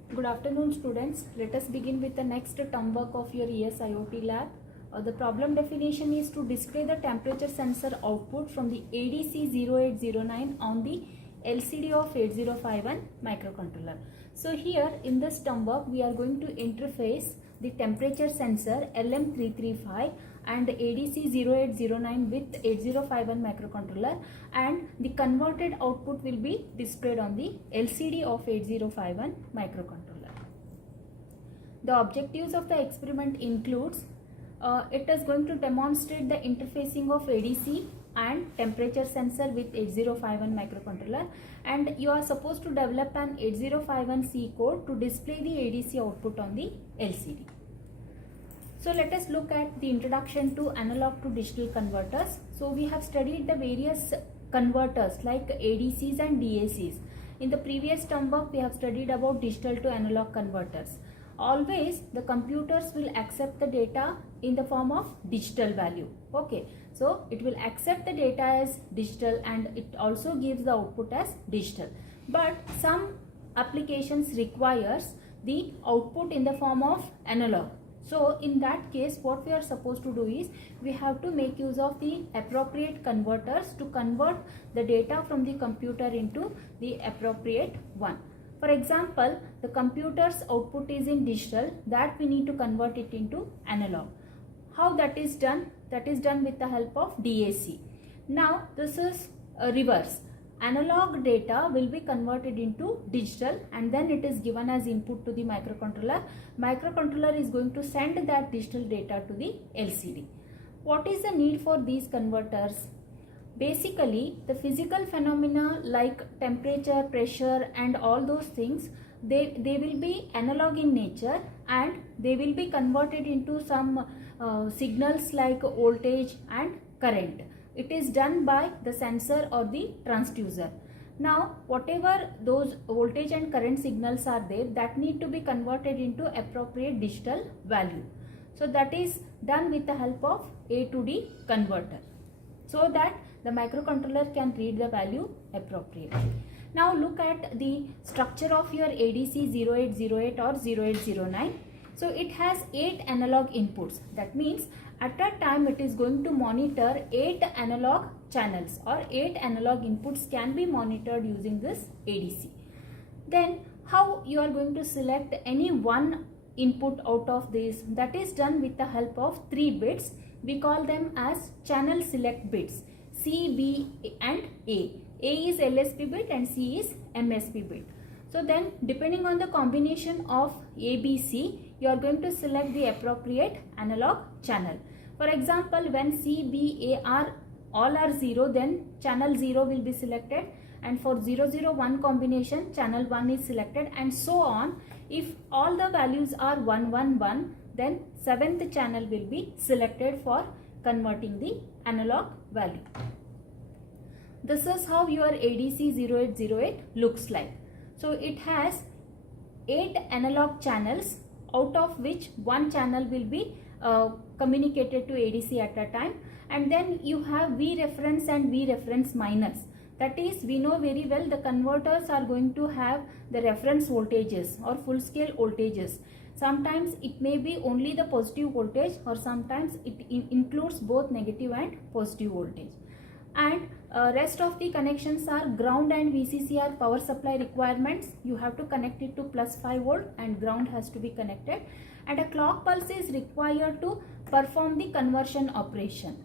Good afternoon, students. Let us begin with the next term work of your ES IoT lab. The problem definition is to display the temperature sensor output from the ADC0809 on the LCD of 8051 microcontroller. So here in this term work we are going to interface the temperature sensor LM335 and ADC0809 with 8051 microcontroller, and the converted output will be displayed on the LCD of 8051 microcontroller. The objectives of the experiment includes it is going to demonstrate the interfacing of ADC and temperature sensor with 8051 microcontroller, and you are supposed to develop an 8051C code to display the ADC output on the LCD. So let us look at the introduction to analog to digital converters. So we have studied the various converters like ADCs and DACs. In the previous term work we have studied about digital to analog converters. Always the computers will accept the data in the form of digital value. Okay, so it will accept the data as digital and it also gives the output as digital. But some applications requires the output in the form of analog. So in that case what we are supposed to do is we have to make use of the appropriate converters to convert the data from the computer into the appropriate one. For example, the computer's output is in digital, that we need to convert it into analog. How that is done? That is done with the help of DAC. Now this is a reverse. Analog data will be converted into digital and then it is given as input to the microcontroller. Microcontroller is going to send that digital data to the LCD. What is the need for these converters? Basically, the physical phenomena like temperature, pressure and all those things, they will be analog in nature and they will be converted into some signals like voltage and current. It is done by the sensor or the transducer. Now whatever those voltage and current signals are there, that need to be converted into appropriate digital value. So that is done with the help of A to D converter, so that the microcontroller can read the value appropriately. Now look at the structure of your ADC 0808 or 0809. So it has 8 analog inputs. That means at a time it is going to monitor 8 analog channels or 8 analog inputs can be monitored using this ADC. Then how you are going to select any one input out of this? That is done with the help of 3 bits. We call them as channel select bits, C, B and A. A is LSB bit and C is MSB bit. So then depending on the combination of A, B, C, you are going to select the appropriate analog channel. For example, when C, B, A are all are 0, then channel 0 will be selected, and for 001 combination channel 1 is selected, and so on. If all the values are 111, then 7th channel will be selected for converting the analog value. This is how your ADC 0808 looks like. So it has 8 analog channels, out of which one channel will be communicated to ADC at a time, and then you have V reference and V reference minus. That is, we know very well the converters are going to have the reference voltages or full scale voltages. Sometimes it may be only the positive voltage, or sometimes it includes both negative and positive voltage. And rest of the connections are ground and VCC are power supply requirements. You have to connect it to plus 5 volt and ground has to be connected, and a clock pulse is required to perform the conversion operation.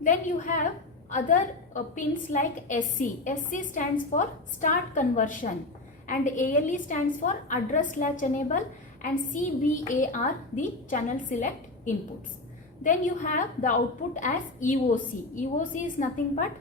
Then you have other pins like SC. SC stands for start conversion, and ALE stands for address latch enable, and CBA are the channel select inputs. Then you have the output as EOC. EOC is nothing but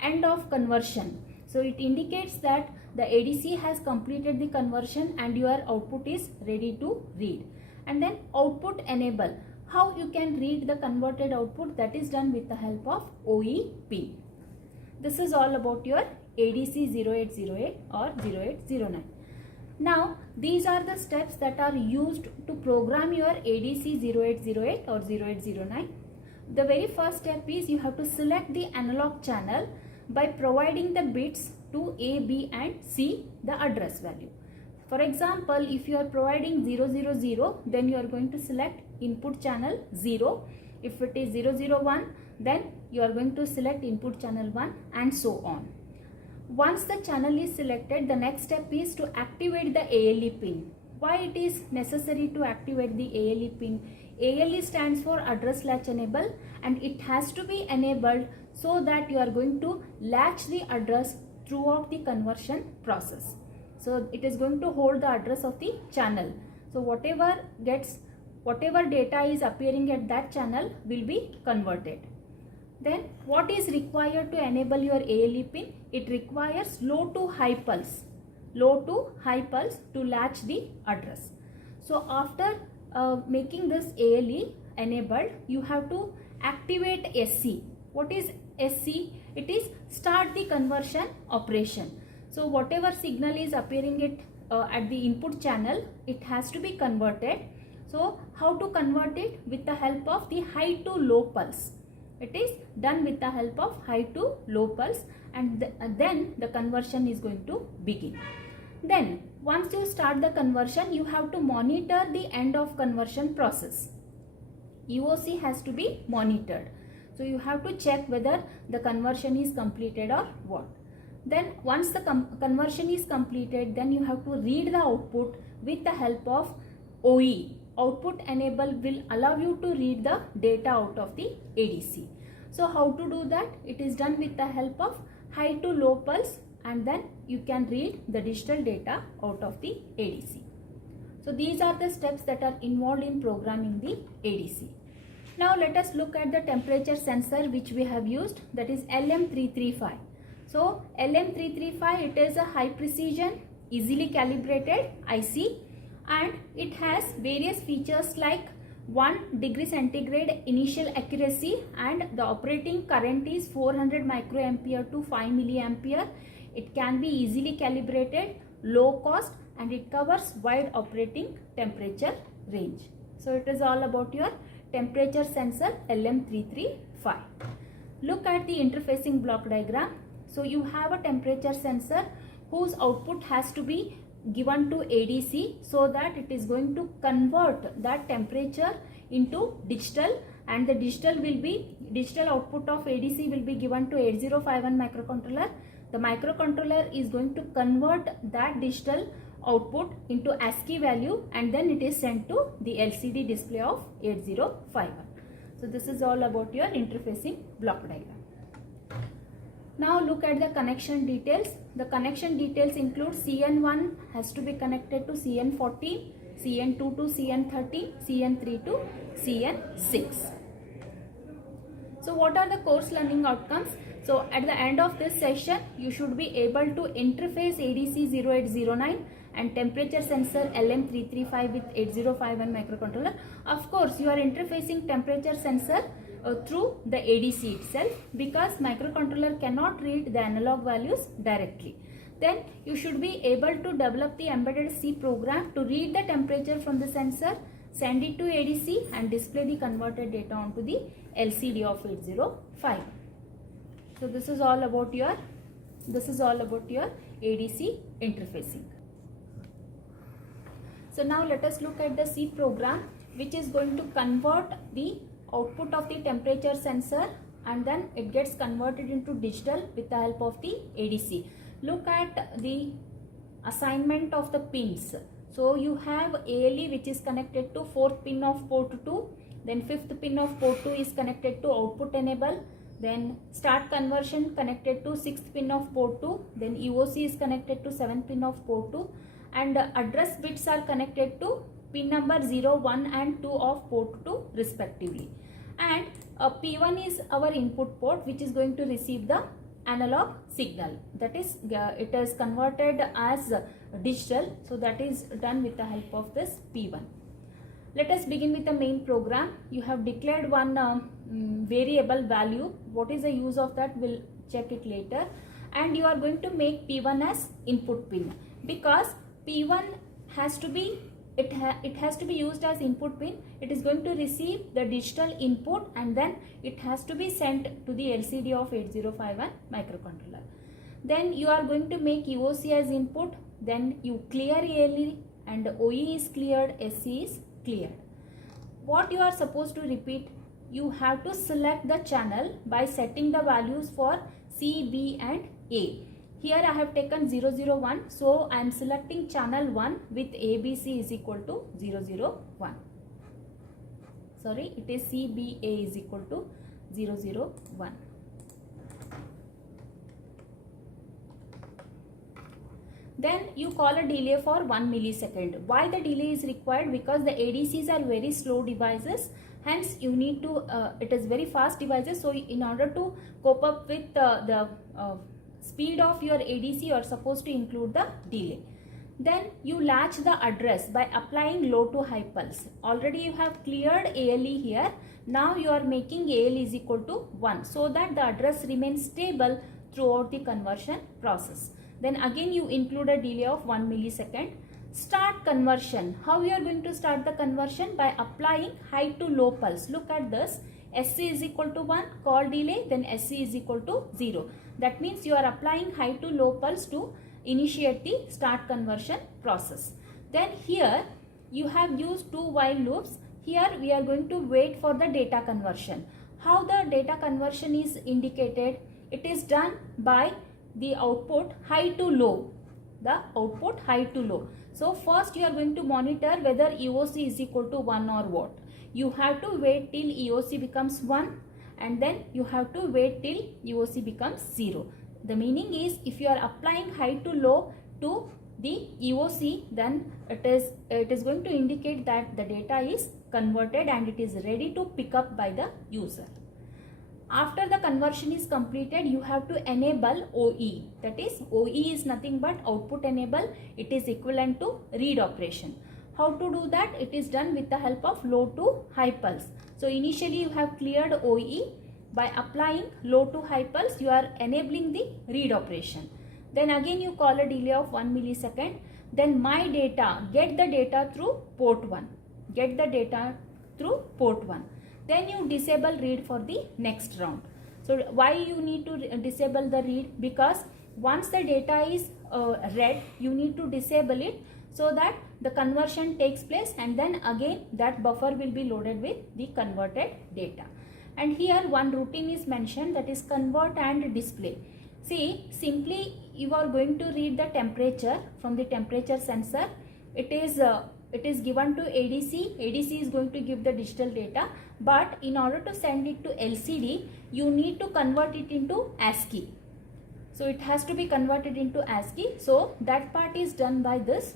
end of conversion. So it indicates that the ADC has completed the conversion and your output is ready to read. And then output enable. How you can read the converted output? That is done with the help of OE pin. This is all about your ADC 0808 or 0809. Now these are the steps that are used to program your ADC 0808 or 0809. The very first step is you have to select the analog channel by providing the bits to A, B and C the address value. For example, if you are providing 000, then you are going to select input channel 0. If it is 001, then you are going to select input channel 1, and so on. Once the channel is selected, the next step is to activate the ALE pin. Why it is necessary to activate the ALE pin? ALE stands for address latch enable, and it has to be enabled so that you are going to latch the address throughout the conversion process. So it is going to hold the address of the channel. So whatever data is appearing at that channel will be converted. Then what is required to enable your ALE pin? It requires low to high pulse to latch the address. So after making this ALE enabled, you have to activate SC. What is SC? It is start the conversion operation. So whatever signal is appearing at the input channel, it has to be converted. So how to convert it? With the help of the high to low pulse. It is done with the help of high to low pulse, and then the conversion is going to begin. Then once you start the conversion, you have to monitor the end of conversion process. EOC has to be monitored. So you have to check whether the conversion is completed or what. Then once the conversion is completed, then you have to read the output with the help of OE. Output enable will allow you to read the data out of the ADC. So how to do that? It is done with the help of high to low pulse, and then you can read the digital data out of the ADC. So these are the steps that are involved in programming the ADC. Now let us look at the temperature sensor which we have used, that is LM335. So LM335, it is a high precision, easily calibrated IC, and it has various features like 1 degree centigrade initial accuracy, and the operating current is 400 microampere to 5 milliampere. It can be easily calibrated, low cost, and it covers wide operating temperature range. So it is all about your temperature sensor LM335. Look at the interfacing block diagram. So you have a temperature sensor whose output has to be given to ADC, so that it is going to convert that temperature into digital, and the digital output of ADC will be given to 8051 microcontroller. The microcontroller is going to convert that digital output into ASCII value, and then it is sent to the LCD display of 8051. So this is all about your interfacing block diagram. Now look at the connection details. The connection details include CN1 has to be connected to CN14, CN2 to CN13, CN3 to CN6. So what are the course learning outcomes? So at the end of this session, you should be able to interface ADC 0809 and temperature sensor LM335 with 8051 microcontroller. Of course, you are interfacing temperature sensor through the ADC itself, because microcontroller cannot read the analog values directly. Then you should be able to develop the embedded C program to read the temperature from the sensor, send it to ADC, and display the converted data onto the LCD of 8051. So this is all about your ADC interfacing. So now let us look at the C program, which is going to convert the output of the temperature sensor, and then it gets converted into digital with the help of the ADC. Look at the assignment of the pins. So you have ALE, which is connected to 4th pin of port 2, then 5th pin of port 2 is connected to output enable, then start conversion connected to 6th pin of port 2, then EOC is connected to 7th pin of port 2, and address bits are connected to pin number 0, 1 and 2 of port 2 respectively. And P1 is our input port, which is going to receive the analog signal, that is it is converted as digital, so that is done with the help of this P1. Let us begin with the main program. You have declared one variable value. What is the use of that? We'll check it later. And you are going to make P1 as input pin, because P1 has to be it has to be used as input pin. It is going to receive the digital input, and then it has to be sent to the LCD of 8051 microcontroller. Then you are going to make EOC as input. then you clear ALE and OE is cleared, SC is cleared. What you are supposed to repeat? You have to select the channel by setting the values for C, B and A. Here I have taken 001, so I am selecting channel 1 with ABC is equal to 001. Sorry, it is CBA is equal to 001. Then you call a delay for 1 millisecond. Why the delay is required? Because the ADCs are very slow devices. Hence, you need to, it is very fast devices. So, in order to cope up with the speed of your ADC, you are supposed to include the delay. Then you latch the address by applying low to high pulse. Already you have cleared ALE here. Now you are making ALE is equal to 1 so that the address remains stable throughout the conversion process. Then again you include a delay of 1 millisecond. Start conversion. How you are going to start the conversion? By applying high to low pulse. Look at this. SC is equal to 1, call delay, then SC is equal to 0. That means you are applying high to low pulse to initiate the start conversion process. Then here you have used 2 while loops. Here we are going to wait for the data conversion. How the data conversion is indicated? It is done by the output high to low. The output high to low. So first you are going to monitor whether EOC is equal to 1 or what. You have to wait till EOC becomes 1 and then you have to wait till EOC becomes 0. The meaning is if you are applying high to low to the EOC, then it is going to indicate that the data is converted and it is ready to pick up by the user. After the conversion is completed, you have to enable OE. That is, OE is nothing but output enable. It is equivalent to read operation. How to do that? It is done with the help of low to high pulse. So initially you have cleared OE. By applying low to high pulse, you are enabling the read operation. Then again you call a delay of 1 millisecond. Then my data, get the data through port 1. Get the data through port 1. Then you disable read for the next round. So why you need to disable the read? Because once the data is read, you need to disable it so that the conversion takes place and then again that buffer will be loaded with the converted data. And here one routine is mentioned, that is convert and display. See, simply you are going to read the temperature from the temperature sensor. It is given to ADC. ADC is going to give the digital data, but in order to send it to LCD, you need to convert it into ASCII. So it has to be converted into ASCII. So that part is done by this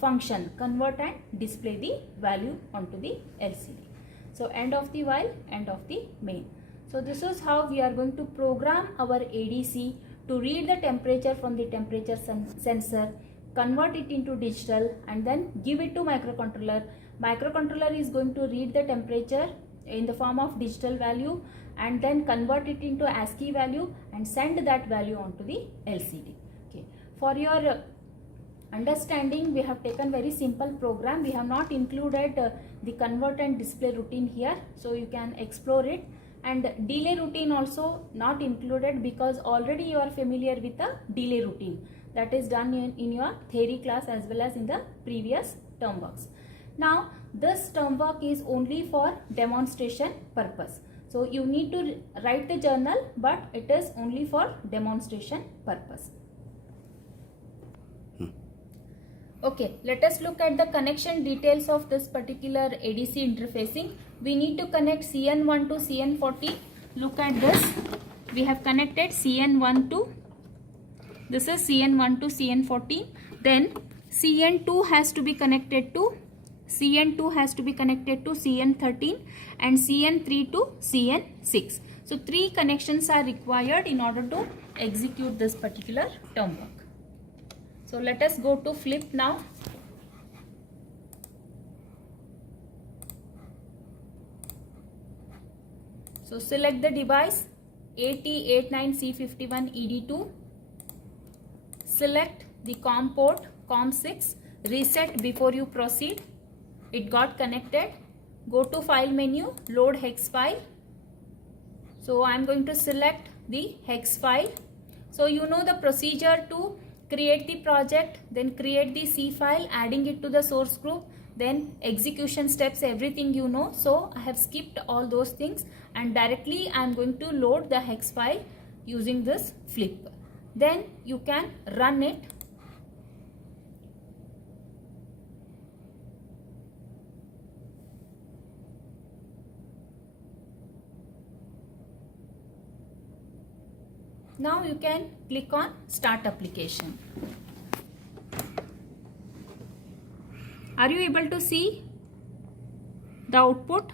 function, convert and display the value onto the LCD. So end of the while, end of the main. So this is how we are going to program our ADC to read the temperature from the temperature sensor, convert it into digital and then give it to microcontroller. Microcontroller is going to read the temperature in the form of digital value and then convert it into ASCII value and send that value onto the LCD. Okay. For your understanding, we have taken very simple program. We have not included the convert and display routine here, so you can explore it. And delay routine also not included because already you are familiar with the delay routine that is done in your theory class as well as in the previous term works. Now this term work is only for demonstration purpose. So you need to write the journal, but it is only for demonstration purpose. Okay, let us look at the connection details of this particular ADC interfacing. We need to connect CN1 to CN40. Look at this. We have connected CN1 to, this is CN1 to CN40. Then CN2 has to be connected to, CN2 has to be connected to CN13 and CN3 to CN6. So 3 connections are required in order to execute this particular term work. So let us go to flip now. So select the device AT89C51ED2. Select the COM port COM6. Reset before you proceed. It got connected. Go to file menu, load hex file. So I am going to select the hex file. So you know the procedure to create the project, then create the C file, adding it to the source group, then execution steps, everything you know. So I have skipped all those things and directly I am going to load the hex file using this flip. Then you can run it. Now you can click on start application. Are you able to see the output?